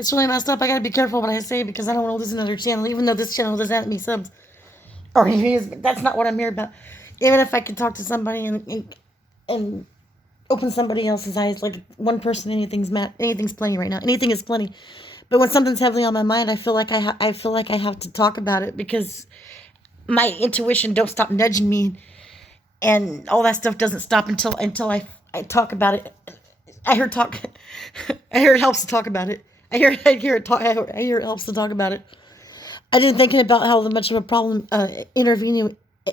It's really messed up. I gotta be careful what I say because I don't want to lose another channel, even though this channel doesn't have me subs. Or he is, but that's not what I'm here about. Even if I could talk to somebody and open somebody else's eyes, like one person, anything's plenty right now. Anything is plenty. But when something's heavily on my mind, I feel like I feel like I have to talk about it because my intuition don't stop nudging me, and all that stuff doesn't stop until I talk about it. I hear talk. I hear it helps to talk about it. I hear it talk. I hear it helps to talk about it. I didn't thinking about how much of a problem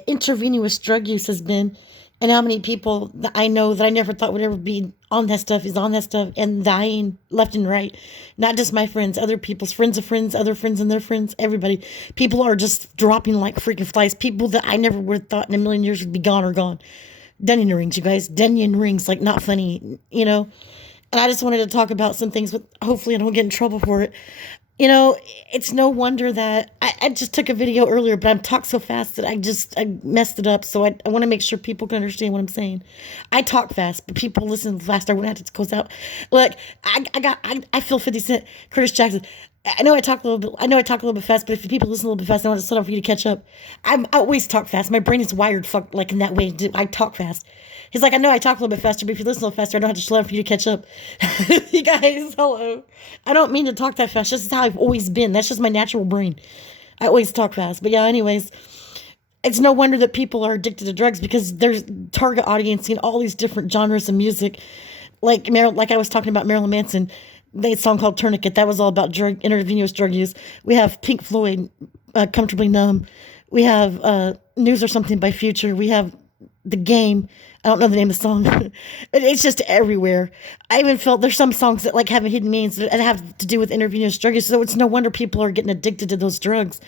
intravenous drug use has been, and how many people that I know that I never thought would ever be on that stuff is on that stuff and dying left and right. Not just my friends, other people's friends of friends, other friends and their friends, everybody. People are just dropping like freaking flies. People that I never would have thought in a million years would be gone are gone. Dunyan rings, you guys. Dunyan rings, like not funny, you know. And I just wanted to talk about some things, but hopefully I don't get in trouble for it. You know, it's no wonder that I just took a video earlier, but I'm talked so fast that I messed it up. So I want to make sure people can understand what I'm saying. I talk fast, but people listen fast. I wouldn't have to close out. Look, I feel 50 Cent, Curtis Jackson. I know I talk a little bit. I know I talk a little bit fast, but if people listen a little bit fast, I want to slow down for you to catch up. I always talk fast. My brain is wired, like in that way. I talk fast. He's like, I know I talk a little bit faster, but if you listen a little faster, I don't have to slow down for you to catch up. You guys, hello. I don't mean to talk that fast. This is how I've always been. That's just my natural brain. I always talk fast. But yeah, anyways, it's no wonder that people are addicted to drugs because there's target audience in all these different genres of music. Like I was talking about Marilyn Manson, made a song called Tourniquet. That was all about intravenous drug use. We have Pink Floyd, Comfortably Numb. We have News or Something by Future. We have The Game. I don't know the name of the song, but it's just everywhere. I even felt there's some songs that like have hidden meanings that have to do with intravenous drug use. So it's no wonder people are getting addicted to those drugs.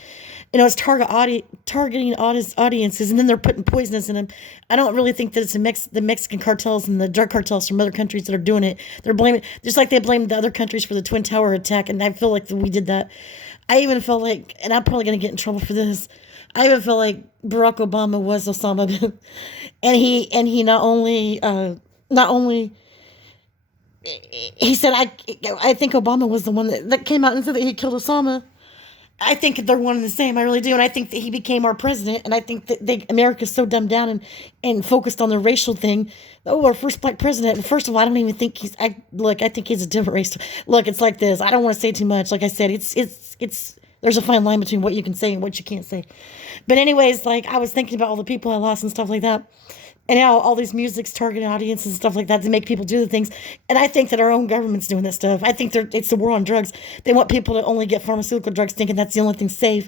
You know, it's targeting audiences, and then they're putting poisonous in them. I don't really think that it's the Mexican cartels and the drug cartels from other countries that are doing it. They're blaming, just like they blamed the other countries for the Twin Tower attack, and I feel like we did that. I even felt like, and I'm probably going to get in trouble for this, I even feel like Barack Obama was Osama bin, and he not only he said I think Obama was the one that came out and said that he killed Osama. I think they're one and the same. I really do, and I think that he became our president. And I think that America's so dumbed down and focused on the racial thing. Oh, our first black president. And first of all, I don't even think he's. I think he's a different race. Look, it's like this. I don't want to say too much. Like I said, it's. There's a fine line between what you can say and what you can't say. But anyways, like I was thinking about all the people I lost and stuff like that. And how all these music's targeting audiences and stuff like that to make people do the things. And I think that our own government's doing that stuff. I think it's the war on drugs. They want people to only get pharmaceutical drugs thinking that's the only thing safe.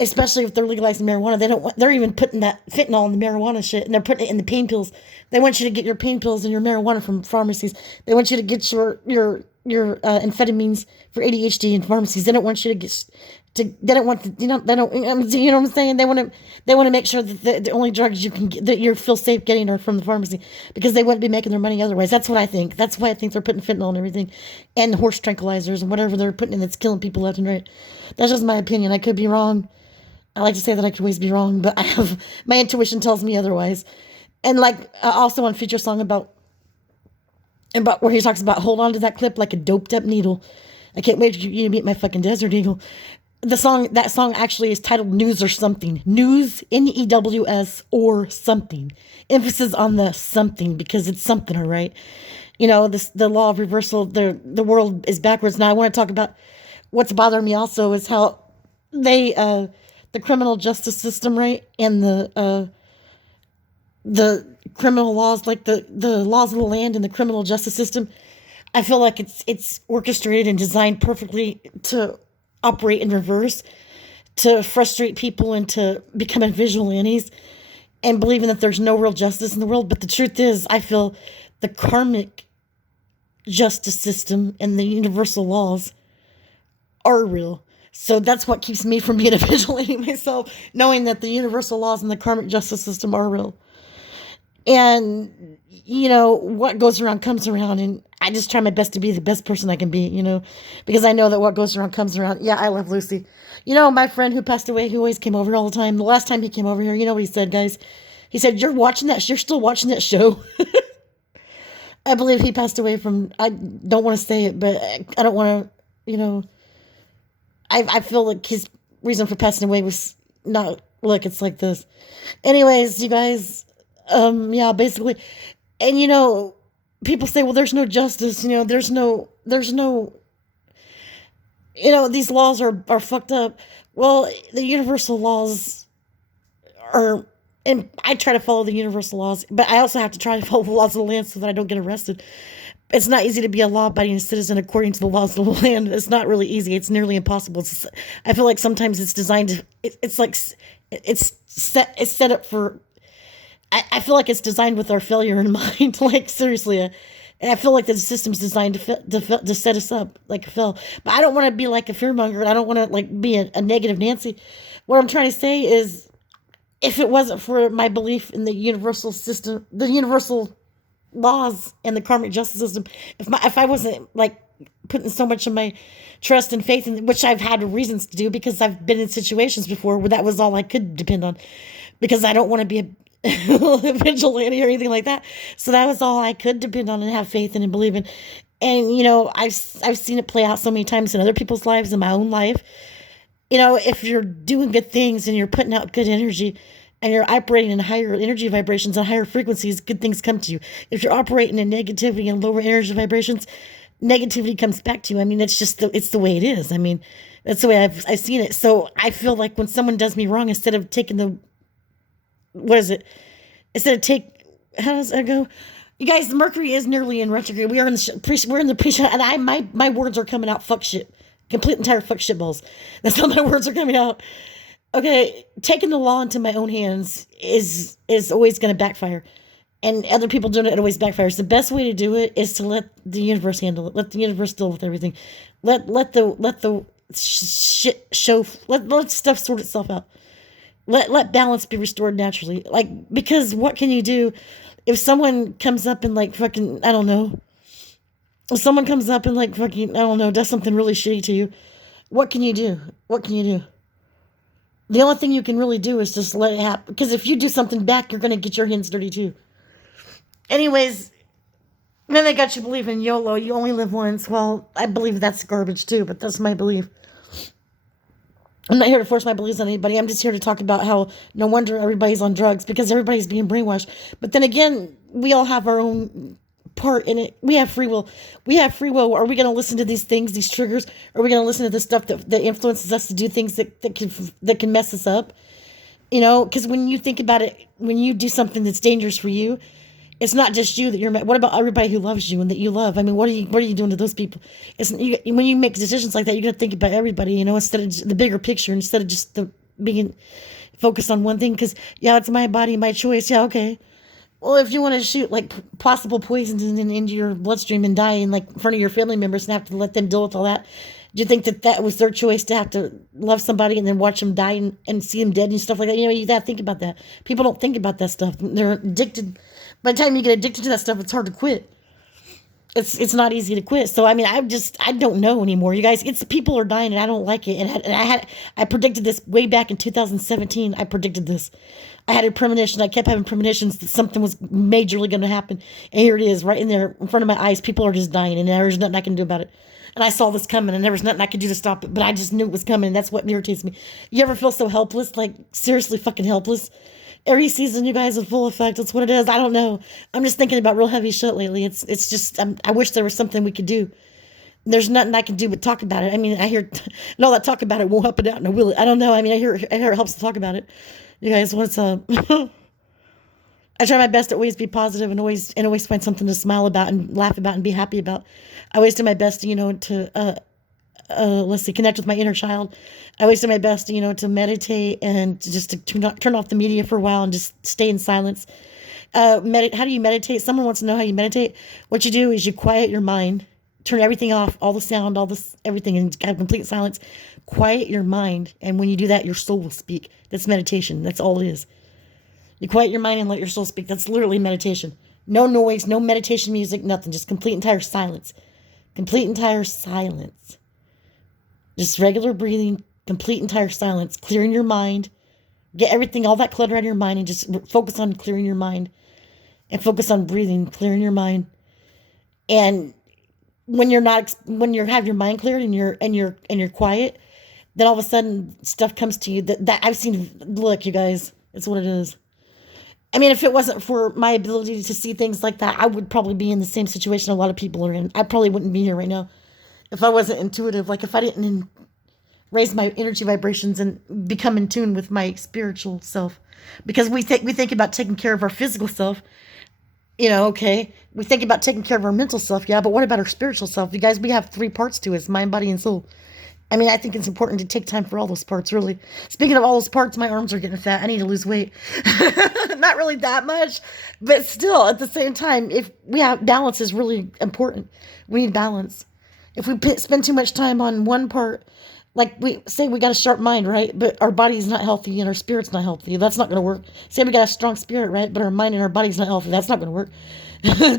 Especially if they're legalizing marijuana. They're even putting that fentanyl in the marijuana shit, and they're putting it in the pain pills. They want you to get your pain pills and your marijuana from pharmacies. They want you to get your amphetamines for ADHD in pharmacies. They don't want you to get they don't want you know what I'm saying. They want to make sure that the only drugs you can get, that you feel safe getting are from the pharmacy, because they wouldn't be making their money otherwise. That's what I think. That's why I think they're putting fentanyl and everything, and horse tranquilizers and whatever they're putting in that's killing people left and right. That's just my opinion. I could be wrong. I like to say that I could always be wrong, but my intuition tells me otherwise. And like also on Future Song about where he talks about hold on to that clip like a doped up needle. I can't wait for you to meet my fucking desert eagle. That song actually is titled News or Something. News, News or something. Emphasis on the something, because it's something, all right? You know, the law of reversal, the world is backwards. Now I want to talk about what's bothering me also is how they the criminal justice system, right? And the criminal laws, like the laws of the land and the criminal justice system, I feel like it's orchestrated and designed perfectly to operate in reverse, to frustrate people into becoming vigilantes and believing that there's no real justice in the world. But the truth is, I feel the karmic justice system and the universal laws are real. So that's what keeps me from being a vigilante myself, knowing that the universal laws and the karmic justice system are real. And, you know, what goes around comes around, and I just try my best to be the best person I can be, you know, because I know that what goes around comes around. Yeah, I love Lucy. You know, my friend who passed away, who always came over all the time, the last time he came over here, you know what he said, guys? He said, you're still watching that show? I believe he passed away from, I don't want to say it, but I don't want to You know, I feel like his reason for passing away was not, look, it's like this. Anyways, you guys, yeah, basically, and people say, well, there's no justice, there's no, these laws are fucked up. Well, the universal laws are, and I try to follow the universal laws, but I also have to try to follow the laws of the land so that I don't get arrested. It's not easy to be a law-abiding citizen according to the laws of the land. It's not really easy. It's nearly impossible. I feel like sometimes it's designed to. It's like it's set up for. I feel like it's designed with our failure in mind. Like seriously, and I feel like the system's designed to set us up like a fail. But I don't want to be like a fearmonger. And I don't want to like be a negative Nancy. What I'm trying to say is, if it wasn't for my belief in the universal system, the universal laws and the karmic justice system, if I wasn't like putting so much of my trust and faith in, which I've had reasons to do because I've been in situations before where that was all I could depend on, because I don't want to be a vigilante or anything like that. So that was all I could depend on and have faith in and believe in. And I've seen it play out so many times in other people's lives, in my own life. If you're doing good things and you're putting out good energy and you're operating in higher energy vibrations and higher frequencies, good things come to you. If you're operating in negativity and lower energy vibrations, negativity comes back to you. I mean, it's the way it is. I mean, that's the way I've seen it. So I feel like when someone does me wrong, instead of taking what is it? Instead of how does that go? You guys, Mercury is nearly in retrograde. We're in the pre, and my words are coming out fuck shit. Complete entire fuck shit balls. That's how my words are coming out. Okay, taking the law into my own hands is always going to backfire, and other people doing it always backfires. The best way to do it is to let the universe handle it. Let the universe deal with everything. Let the shit show. Let stuff sort itself out. Let balance be restored naturally. Like, because what can you do if someone comes up and like fucking, I don't know. If someone comes up and like fucking, I don't know, does something really shitty to you, what can you do? What can you do? The only thing you can really do is just let it happen. Because if you do something back, you're going to get your hands dirty too. Anyways, then they got you believing YOLO, you only live once. Well, I believe that's garbage too, but that's my belief. I'm not here to force my beliefs on anybody. I'm just here to talk about how no wonder everybody's on drugs, because everybody's being brainwashed. But then again, we all have our own part in it. We have free will. Are we going to listen to these things, these triggers? Are we going to listen to the stuff that influences us to do things that can mess us up? Because when you think about it, when you do something that's dangerous for you, it's not just you that you're. What about everybody who loves you and that you love? I mean, what are you doing to those people? When you make decisions like that, you got to think about everybody. Instead of the bigger picture, instead of just being focused on one thing. Because it's my body, my choice. Yeah, okay. Well, if you want to shoot like possible poisons into your bloodstream and die in like in front of your family members and have to let them deal with all that, do you think that was their choice to have to love somebody and then watch them die and see them dead and stuff like that? You got to think about that. People don't think about that stuff. They're addicted. By the time you get addicted to that stuff, it's hard to quit. It's not easy to quit. So I mean, I don't know anymore, you guys. It's people are dying, and I don't like it. And I predicted this way back in 2017. I predicted this. I had a premonition. I kept having premonitions that something was majorly going to happen, and here it is, right in there in front of my eyes. People are just dying, and there's nothing I can do about it. And I saw this coming, and there was nothing I could do to stop it. But I just knew it was coming, and that's what irritates me. You ever feel so helpless, like seriously fucking helpless? Every season, you guys, is full effect. That's what it is. I don't know. I'm just thinking about real heavy shit lately. It's just, I wish there was something we could do. There's nothing I can do but talk about it. I mean, I hear, all that talk about it won't help it out, and will it? I don't know. I mean, I hear it helps to talk about it. You guys, what's up? I try my best to always be positive and always find something to smile about and laugh about and be happy about. I always do my best, to let's see, connect with my inner child. I always do my best, to meditate and just to turn off the media for a while and just stay in silence. How do you meditate? Someone wants to know how you meditate. What you do is you quiet your mind, turn everything off, all the sound, everything, and have complete silence. Quiet your mind, and when you do that, your soul will speak. That's meditation. That's all it is. You quiet your mind and let your soul speak. That's literally meditation. No noise, no meditation music, nothing. Just complete entire silence. Complete entire silence. Just regular breathing, complete entire silence, clearing your mind. Get everything, all that clutter out of your mind, and just focus on clearing your mind. And focus on breathing, clearing your mind. And when you're not when you have your mind cleared and you're quiet, then all of a sudden stuff comes to you that I've seen. Look, you guys, it's what it is. I mean, if it wasn't for my ability to see things like that, I would probably be in the same situation a lot of people are in. I probably wouldn't be here right now if I wasn't intuitive. Like if I didn't raise my energy vibrations and become in tune with my spiritual self. Because we think about taking care of our physical self, okay. We think about taking care of our mental self, yeah, but what about our spiritual self? You guys, we have three parts to us: mind, body, and soul. I mean, I think it's important to take time for all those parts, really. Speaking of all those parts, my arms are getting fat. I need to lose weight. Not really that much, but still, at the same time, if we have balance is really important. We need balance. If we spend too much time on one part, like we say we got a sharp mind, right? But our body's not healthy and our spirit's not healthy. That's not going to work. Say we got a strong spirit, right? But our mind and our body's not healthy. That's not going to work.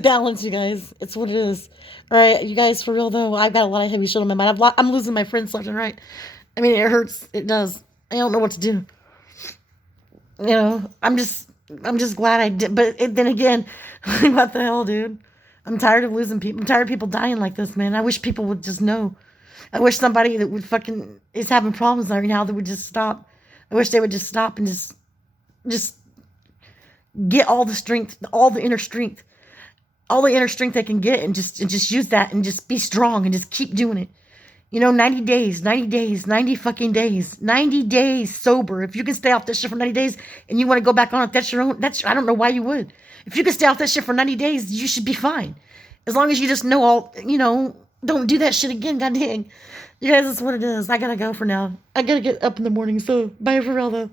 Balance, you guys. It's what it is. All right, you guys, for real though, I've got a lot of heavy shit on my mind. I'm losing my friends left and right. I mean, it hurts. It does. I don't know what to do. I'm just glad I did. But then again, what the hell, dude? I'm tired of losing people. I'm tired of people dying like this, man. I wish people would just know. I wish somebody that would fucking is having problems right now that would just stop. I wish they would just stop and just get all the strength, all the inner strength they can get, and just use that and just be strong and just keep doing it. 90 days, 90 days, 90 fucking days, 90 days sober. If you can stay off that shit for 90 days and you want to go back on it, that's your own. I don't know why you would. If you can stay off that shit for 90 days, you should be fine. As long as you just know don't do that shit again, god dang. You guys, that's what it is. I gotta go for now. I gotta get up in the morning, so bye for real though.